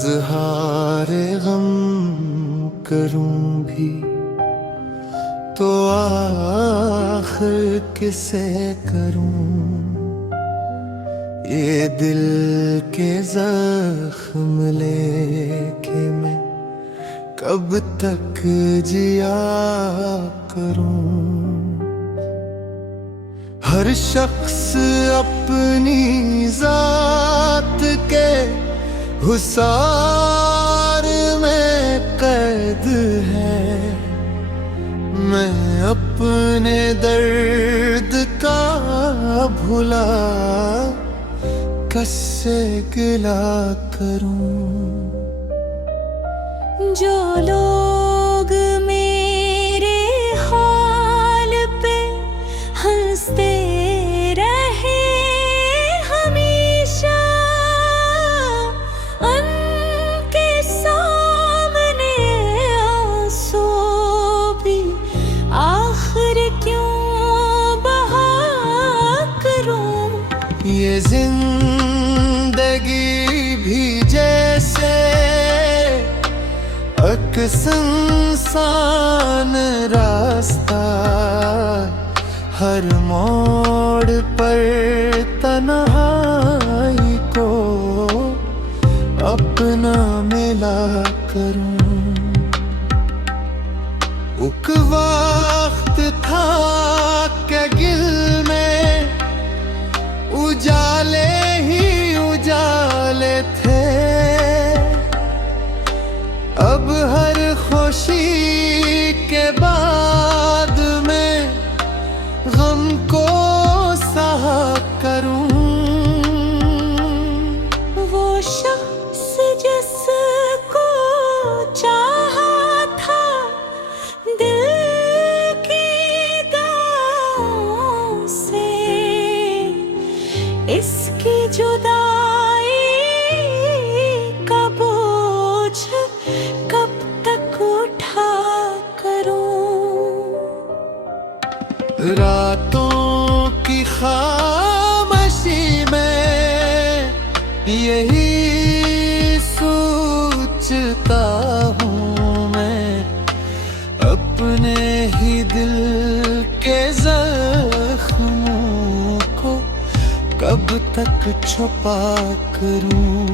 इज़हारे गम करूं भी तो आखिर किसे करूं। ये दिल के जख्म लेके मैं कब तक जिया करूं। हर शख्स अपनी जात के हुसार में कैद है। मैं अपने दर्द का भुला कैसे गिला करूं। जो लोग मेरे हाल पे हंसते रहे हमेशा, उनके सामने आंसू भी आखिर क्यों बहा करूं। ये जिंदगी भी जैसे एक सुनसान रास्ता, हर मोड़ पर तन्हाई को अपना मिला करूं। एक वक्त था कि गिल में उजाले ही उजाले थे। अब हर खुशी के बाद में गम को सहा करूं। वो शख्स जिसको चाहा था दिल की दाओं से, इसकी जुदाई का बोझ कब तक उठा करूं। रातों की खामोशी में यही सोचता हूँ मैं, अपने ही दिल के जख्मों को कब तक छुपा करूं।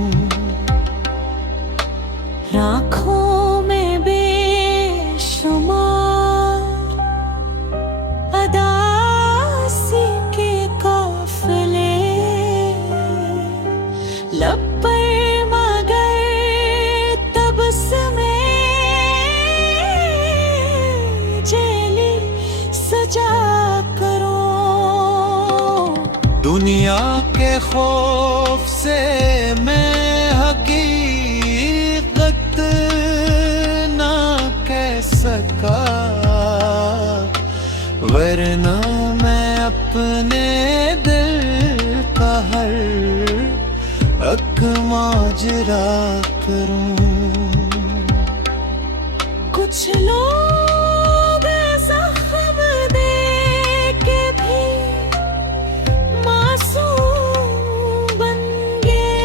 राखों में बेशुमार अदासी के काफिले, लब पर मगर तबस्सुमे जेली सजा करो। दुनिया के खौफ से मैं हकीकत ना कह सका, वरना मैं अपने दिल का हर हक माजरा करूं। कुछ लोग जख्म दे के भी मासूम बन गए।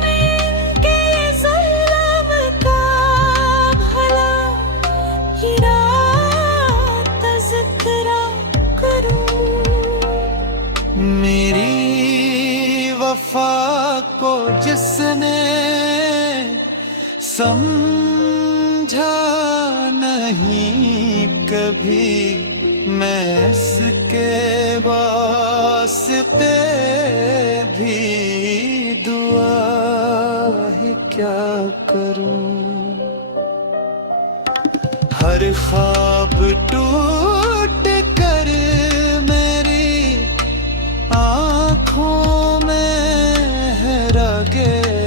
मैं इनके ज़ुल्म का भला तज़किरा करूं। मेरी वफा को जिसने समझा नहीं कभी, मैं इसके वास्ते भी दुआ ही क्या करूं। हर ख्वाब टूट कर मेरी आँखों में रह गए।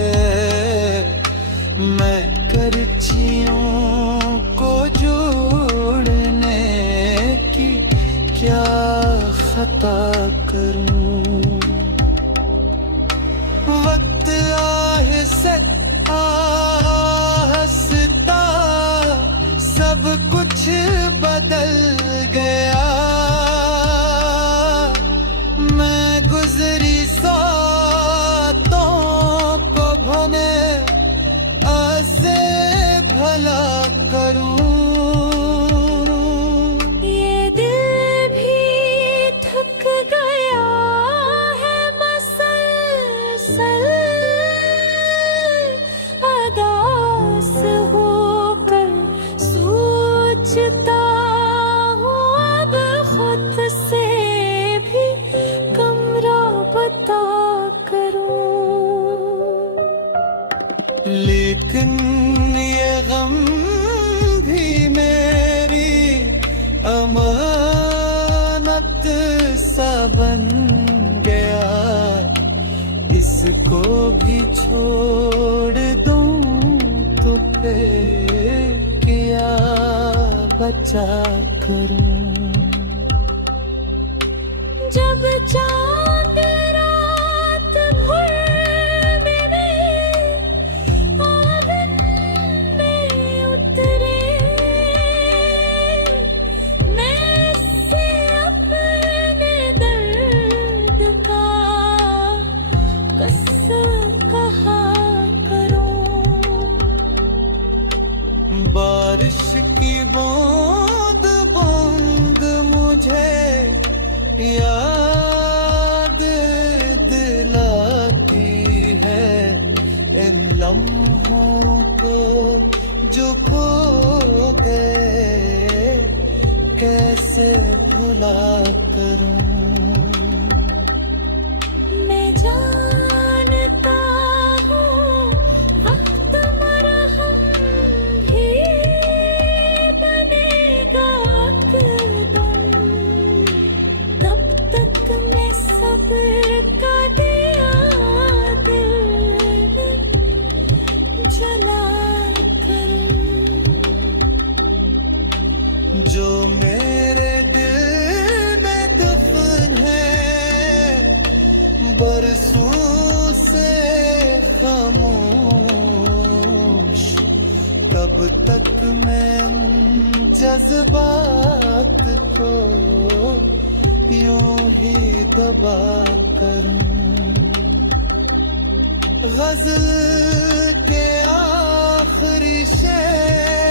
मैं करचियों को जोड़ने की क्या खता करूं। वक्त आहिस्ता आहिस्ता सब कुछ बदल गया। मैं गुजरी सातों पूछता हूँ अब खुद से भी कमरा बता करूं। लेकिन ये गम भी मेरी अमानत सा बन गया, इसको भी छोड़ दूं तो फिर क्या बचा करूं। जब चांद रात भर मेरे आंगन में उतरे, मैं इससे अपने दर्द का किस्सा कहा करूं। बारिश की बूंद बूंद मुझे याद दिलाती है इन लम्हों को जो खो गए, कैसे भुला करूं। मैं जानता हूँ वक्त मरहम भी बनेगा एकदम, तब तक मैं सब्र का दिया दिल जला करूं। जो मेरे दिल में दफन है बरसों से खामोश, कब तक मैं जज्बात को यूं ही दबा करूं। गजल के आखिरी शेर